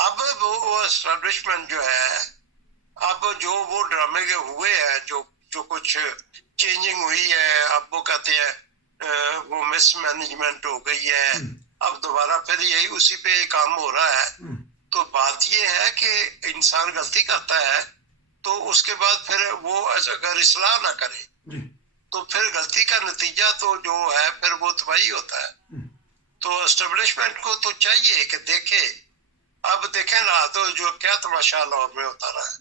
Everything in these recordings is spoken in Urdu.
اب وہ اسٹیبلشمنٹ جو ہے، اب جو وہ ڈرامے کے ہوئے ہیں، جو کچھ چینجنگ ہوئی ہے، اب وہ کہتے ہیں وہ مس مینجمنٹ ہو گئی ہے، اب دوبارہ پھر یہی اسی پہ کام ہو رہا ہے. تو بات یہ ہے کہ انسان غلطی کرتا ہے تو اس کے بعد پھر وہ اگر اصلاح نہ کرے تو پھر غلطی کا نتیجہ تو جو ہے پھر وہ تباہی ہوتا ہے. تو اسٹیبلشمنٹ کو تو چاہیے کہ دیکھے. اب دیکھیں نا تو جو کیا تماشا لاہور میں ہوتا رہا ہے.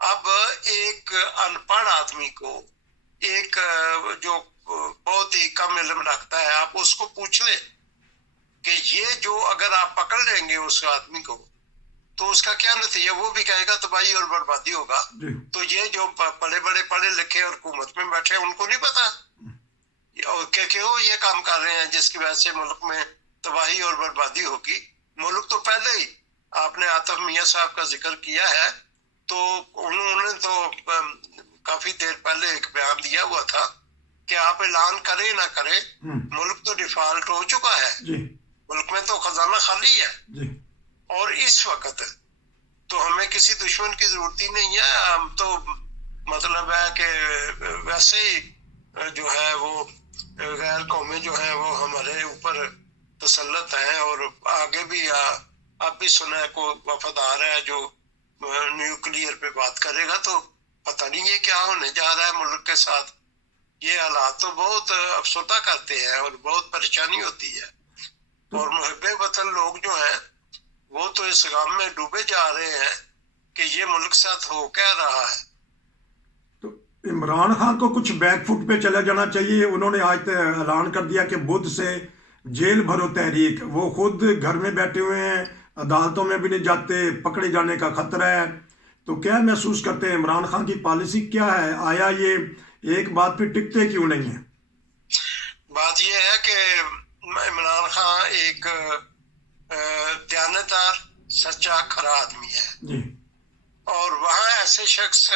اب ایک ان پڑھ آدمی کو، ایک جو بہت ہی کم علم رکھتا ہے، آپ اس کو پوچھ لیں کہ یہ جو اگر آپ پکڑ لیں گے اس آدمی کو تو اس کا کیا نتیجہ، وہ بھی کہے گا تباہی اور بربادی ہوگا. تو یہ جو بڑے بڑے پڑھے لکھے اور حکومت میں بیٹھے ان کو نہیں پتا کہ وہ یہ کام کر رہے ہیں جس کی وجہ سے ملک میں تباہی اور بربادی ہوگی. ملک تو پہلے ہی، آپ نے عاطف میاں صاحب کا ذکر کیا ہے، تو انہوں نے تو کافی دیر پہلے ایک بیان دیا ہوا تھا کہ آپ اعلان کریں نہ کریں، ملک تو ڈیفالٹ ہو چکا ہے، ملک میں تو خزانہ خالی ہے. اور اس وقت تو ہمیں کسی دشمن کی ضرورت ہی نہیں ہے. ہم تو مطلب ہے کہ ویسے ہی جو ہے وہ غیر قومیں جو ہیں وہ ہمارے اوپر تسلط ہیں. اور آگے بھی اب بھی سنا ہے کوئی وفادار ہے جو نیوکلیئر پہ بات کرے گا، تو پتہ نہیں یہ کیا ہونے جا رہا ہے ملک کے ساتھ. یہ حالات تو بہت افسردہ کرتے ہیں اور بہت پریشانی ہوتی ہے. اور محب وطن لوگ جو ہیں وہ تو اس غم میں ڈوبے جا رہے ہیں کہ یہ ملک ساتھ ہو کیا رہا ہے. تو عمران خان کو کچھ بیک فٹ پہ چلا جانا چاہیے. انہوں نے آج اعلان کر دیا کہ بدھ سے جیل بھرو تحریک. وہ خود گھر میں بیٹھے ہوئے ہیں، عدالتوں میں بھی نہیں جاتے، پکڑے جانے کا خطرہ ہے. تو کیا محسوس کرتے ہیں عمران خان کی پالیسی کیا ہے؟ آیا یہ ایک بات پہ ٹکتے کیوں نہیں ہیں؟ بات یہ ہے کہ عمران خان ایک دیانتدار، سچا، کھرا آدمی ہے. اور وہاں ایسا شخص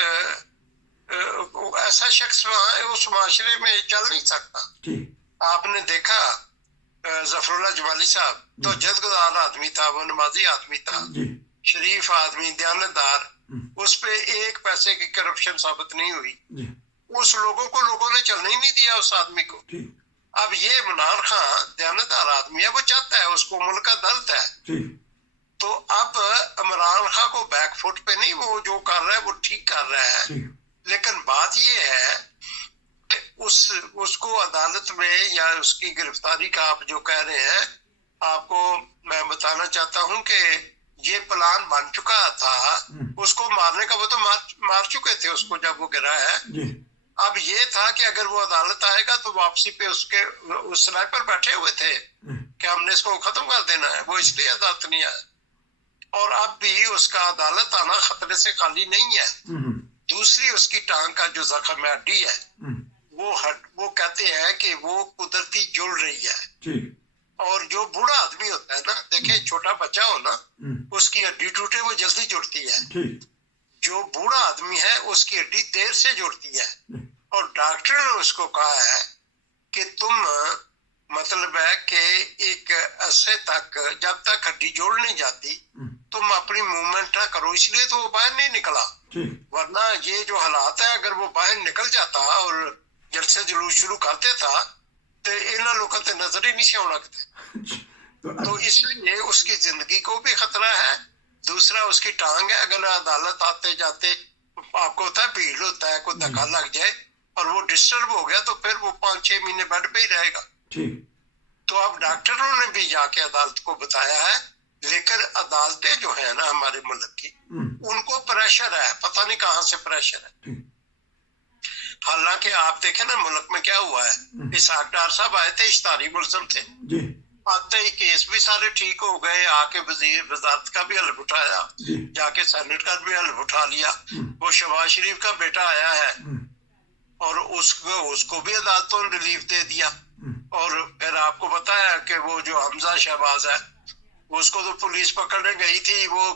وہاں اس معاشرے میں چل نہیں سکتا. آپ نے دیکھا ظفر اللہ جمالی صاحب تو جدگزار آدمی تھا، وہ نمازی آدمی تھا، شریف آدمی، دیانتدار. اس پہ ایک پیسے کی کرپشن ثابت نہیں ہوئی. اس لوگوں نے چلنے ہی نہیں دیا اس آدمی کو. اب یہ عمران خان دیانتدار آدمی ہے، وہ چاہتا ہے، اس کو ملک کا درد ہے. تو اب عمران خان کو بیک فٹ پہ نہیں، وہ جو کر رہا ہے وہ ٹھیک کر رہا ہے. لیکن بات یہ ہے کہ اس کو عدالت میں یا اس کی گرفتاری کا آپ جو کہہ رہے ہیں، آپ کو میں بتانا چاہتا ہوں کہ یہ پلان بن چکا تھا. اس کو مارنے کا، وہ تو مار چکے تھے اس کو جب وہ گرا ہے. اب یہ تھا کہ اگر وہ عدالت آئے گا تو واپسی پہ اس سنائپر بیٹھے ہوئے تھے کہ ہم نے اس کو ختم کر دینا ہے. وہ اس لیے عدالت نہیں آیا. اور اب بھی اس کا عدالت آنا خطرے سے خالی نہیں ہے. دوسری اس کی ٹانگ کا جو زخم ہے، ہڈی ہے، وہ کہتے ہیں کہ وہ قدرتی جڑ رہی ہے. اور جو بوڑھا آدمی ہوتا ہے نا، دیکھیں چھوٹا بچہ ہو نا، اس کی ہڈی ٹوٹے وہ جلدی جڑتی ہے. جو بوڑھا آدمی ہے اس کی ہڈی دیر سے جڑتی ہے. اور ڈاکٹر نے اس کو کہا ہے کہ تم مطلب ہے کہ ایک عرصے تک جب تک ہڈی جوڑ نہیں جاتی تم اپنی موومنٹ نہ کرو. اس لیے تو وہ باہر نہیں نکلا. ورنہ یہ جو حالات ہے، اگر وہ باہر نکل جاتا اور جلسے جلوس شروع کرتے تھا تو انہوں لوگوں تے نظر ہی نہیں سے ہونا کتے. تو اس لیے اس کی زندگی کو بھی خطرہ ہے. دوسرا اس کی ٹانگ ہے، اگر عدالت آتے جاتے آپ کو ہوتا ہے بھیڑ ہوتا ہے، کوئی دھکا لگ جائے اور وہ ڈسٹرب ہو گیا تو پھر وہ 5-6 مہینے بیڈ پہ ہی رہے گا. تو اب ڈاکٹروں نے بھی جا کے عدالت کو بتایا ہے. لیکن عدالتیں جو ہیں نا ہمارے ملک کی، ان کو پریشر ہے، پتہ نہیں کہاں سے پریشر ہے. حالانکہ آپ دیکھیں نا ملک میں کیا ہوا ہے. اسحاق ڈار صاحب آئے تھے، اشتہاری ملزم تھے، آتے ہی کیس بھی سارے ٹھیک ہو گئے. آ کے وزارت کا بھی حلف اٹھایا، جا کے سینٹ کا بھی حلف اٹھا لیا. وہ شہباز شریف کا بیٹا آیا ہے اور اس کو بھی عدالتوں نے ریلیف دے دیا. اور پھر آپ کو پتا ہے کہ وہ جو حمزہ شہباز ہے، اس کو تو پولیس پکڑنے گئی تھی، وہ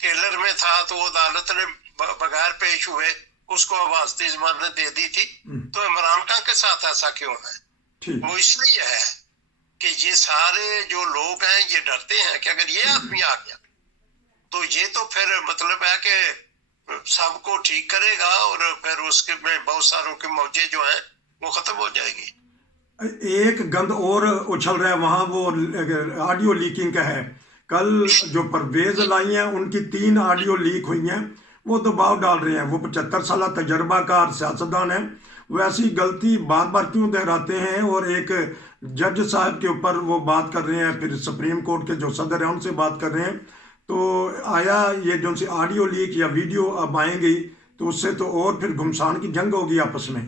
کیلر میں تھا، تو عدالت نے بغیر پیش ہوئے اس کو حفاظتی ضمانت دے دی تھی. تو عمران خان کے ساتھ ایسا کیوں ہے؟ وہ اس لیے ہے کہ یہ سارے جو لوگ ہیں یہ ڈرتے ہیں کہ اگر یہ آدمی آ گیا تو یہ تو پھر مطلب ہے کہ سب کو ٹھیک کرے گا اور پھر اس کے میں بہت ساروں کی موجیں جو ہیں وہ ختم ہو جائے گی. ایک گند اور اچھل رہا ہے وہاں، وہ آڈیو لیکنگ کا ہے. کل جو پرویز لائی ہیں ان کی 3 آڈیو لیک ہوئی ہیں، وہ دباؤ ڈال رہے ہیں. وہ 75 سالہ تجربہ کار سیاستدان ہیں، وہ ایسی غلطی بار بار کیوں دہراتے ہیں؟ اور ایک جج صاحب کے اوپر وہ بات کر رہے ہیں، پھر سپریم کورٹ کے جو صدر ہیں ان سے بات کر رہے ہیں. تو آیا یہ جو سی آڈیو لیک یا ویڈیو اب آئیں گی تو اس سے تو اور پھر گھمسان کی جنگ ہوگی آپس میں؟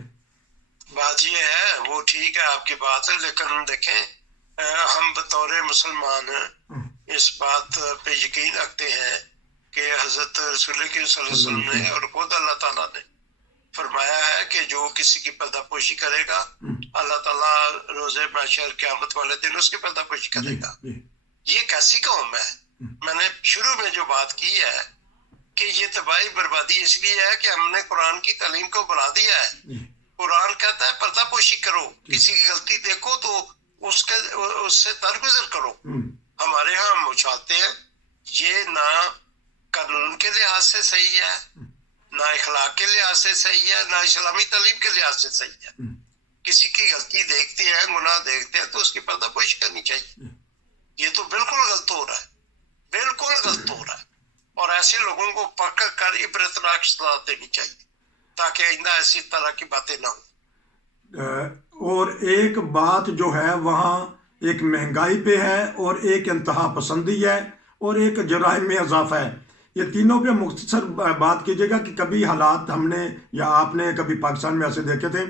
بات یہ ہے، وہ ٹھیک ہے آپ کی بات ہے، لیکن دیکھیں ہم بطور مسلمان اس بات پہ یقین رکھتے ہیں کہ حضرت رسول کریم صلی اللہ علیہ وسلم نے اور خود اللہ تعالیٰ نے فرمایا ہے کہ جو کسی کی پردہ پوشی کرے گا اللہ تعالیٰ روز محشر قیامت والے دن اس کی پردہ پوشی کرے گا. یہ کیسی قوم ہے؟ میں نے شروع میں جو بات کی ہے کہ یہ تباہی بربادی اس لیے ہے کہ ہم نے قرآن کی تعلیم کو بلا دیا ہے. قرآن کہتا ہے پردہ پوشی کرو، کسی کی غلطی دیکھو تو اس سے درگزر کرو. ہمارے ہاں ہم اچھالتے ہیں. یہ نہ قانون کے لحاظ سے صحیح ہے، نہ اخلاق کے لحاظ سے صحیح ہے، نہ اسلامی تعلیم کے لحاظ سے صحیح ہے. کسی کی غلطی دیکھتے ہیں، گناہ دیکھتے ہیں تو اس کی پردہ پوشی کرنی چاہیے. یہ تو بالکل غلط ہو رہا ہے، بالکل غلط ہو رہا ہے. اور ایسے لوگوں کو پکڑ کر عبرتناک سزا دینی چاہیے تاکہ آئندہ ایسی طرح کی باتیں نہ ہوں. اور ایک بات جو ہے وہاں ایک مہنگائی پہ ہے اور ایک انتہا پسندی ہے اور ایک جرائم میں اضافہ ہے. یہ تینوں پہ مختصر بات کیجیے گا کہ کبھی حالات ہم نے یا آپ نے کبھی پاکستان میں ایسے دیکھے تھے.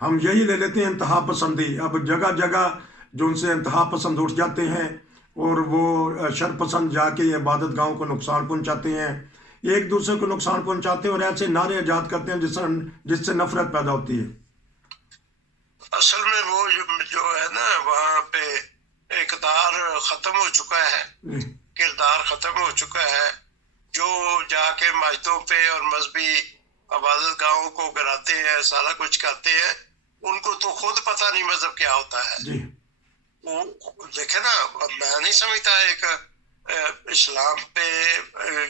ہم یہی لے لیتے ہیں انتہا پسندی. اب جگہ جگہ جو ان سے انتہا پسند اٹھ جاتے ہیں اور وہ شر پسند جا کے عبادت گاہوں کو نقصان پہنچاتے ہیں، ایک دوسرے کو نقصان پہنچاتے ہیں اور ایسے نعرے ایجاد کرتے ہیں جس سے نفرت پیدا ہوتی ہے. اصل میں وہ جو ہے نا وہاں پہ اقدار ختم ہو چکا ہے، کردار ختم ہو چکا ہے. جو جا کے مسجدوں پہ اور مذہبی عبادت گاہوں کو گراتے ہیں، سارا کچھ کرتے ہیں، ان کو تو خود پتہ نہیں مذہب کیا ہوتا ہے. وہ دیکھے نا، میں نہیں سمجھتا ایک اسلام پہ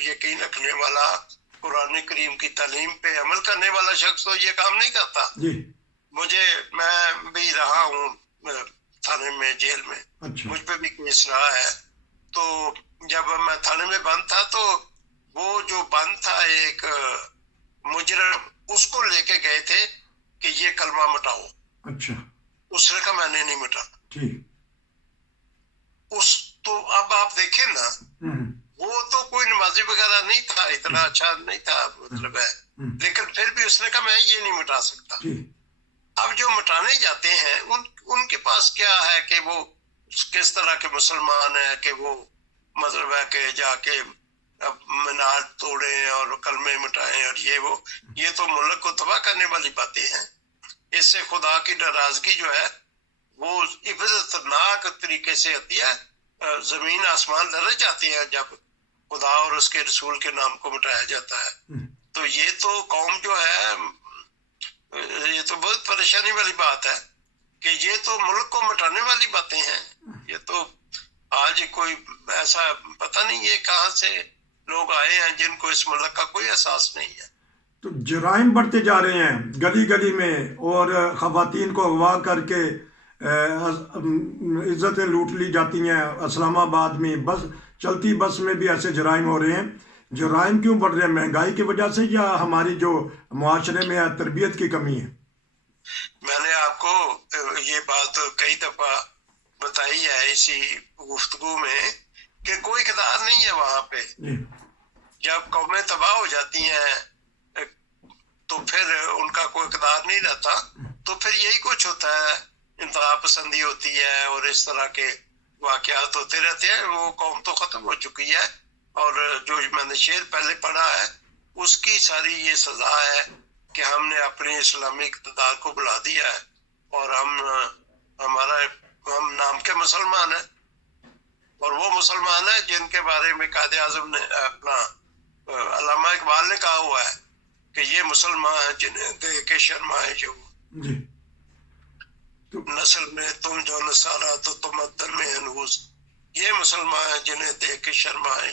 یقین رکھنے والا، قرآن کریم کی تعلیم پہ عمل کرنے والا شخص تو یہ کام نہیں کرتا. میں بھی رہا ہوں تھانے میں، جیل میں، مجھ پہ بھی کیس رہا ہے. تو جب میں تھانے میں بند تھا تو وہ جو بند تھا ایک مجرم، اس کو لے کے گئے تھے کہ یہ کلمہ مٹاؤ. اس نے کہا میں نے نہیں مٹانا. تو اب آپ دیکھیں نا، وہ تو کوئی نمازی وغیرہ نہیں تھا، اتنا اچھا نہیں تھا مطلب ہے، لیکن پھر بھی اس نے کہا میں یہ نہیں مٹا سکتا. اب جو مٹانے جاتے ہیں ان کے پاس کیا ہے کہ وہ کس طرح کے مسلمان ہیں کہ وہ مطلب ہے کہ جا کے مینار توڑیں اور کلمے مٹائیں اور یہ تو ملک کو تباہ کرنے والی باتیں ہیں. اس سے خدا کی ناراضگی جو ہے وہ عبرتناک طریقے سے ہوتی ہے. زمین آسمان لرز جاتی ہے جب خدا اور اس کے رسول کے نام کو مٹایا جاتا ہے. تو یہ تو قوم جو ہے، یہ تو بہت پریشانی والی بات ہے کہ یہ تو ملک کو مٹانے والی باتیں ہیں. یہ تو آج کوئی ایسا پتہ نہیں یہ کہاں سے لوگ آئے ہیں جن کو اس ملک کا کوئی احساس نہیں ہے. تو جرائم بڑھتے جا رہے ہیں گلی گلی میں، اور خواتین کو اغوا کر کے عزتیں لوٹ لی جاتی ہیں. اسلام آباد میں چلتی بس میں بھی ایسے جرائم ہو رہے ہیں. جرائم کیوں بڑھ رہے ہیں؟ مہنگائی کی وجہ سے یا ہماری جو معاشرے میں تربیت کی کمی ہے؟ میں نے آپ کو یہ بات کئی دفعہ بتائی ہے اسی گفتگو میں کہ کوئی اقدار نہیں ہے وہاں پہ. جب قومیں تباہ ہو جاتی ہیں تو پھر ان کا کوئی اقدار نہیں رہتا، تو پھر یہی کچھ ہوتا ہے، انتہا پسندی ہوتی ہے اور اس طرح کے واقعات ہوتے رہتے ہیں. وہ قوم تو ختم ہو چکی ہے، اور جو میں نے شعر پہلے پڑھا ہے اس کی ساری یہ سزا ہے کہ ہم نے اپنے اسلامی اقتدار کو بلا دیا ہے اور ہم نام کے مسلمان ہیں، اور وہ مسلمان ہیں جن کے بارے میں قائد اعظم نے اپنا علامہ اقبال نے کہا ہوا ہے کہ یہ مسلمان ہیں جنہیں دیکھ کے شرمائے جو نسل میں تم جو نصارہ تو تمدن میں ہنوز. یہ مسلمان ہیں جنہیں دیکھ کے شرمائے.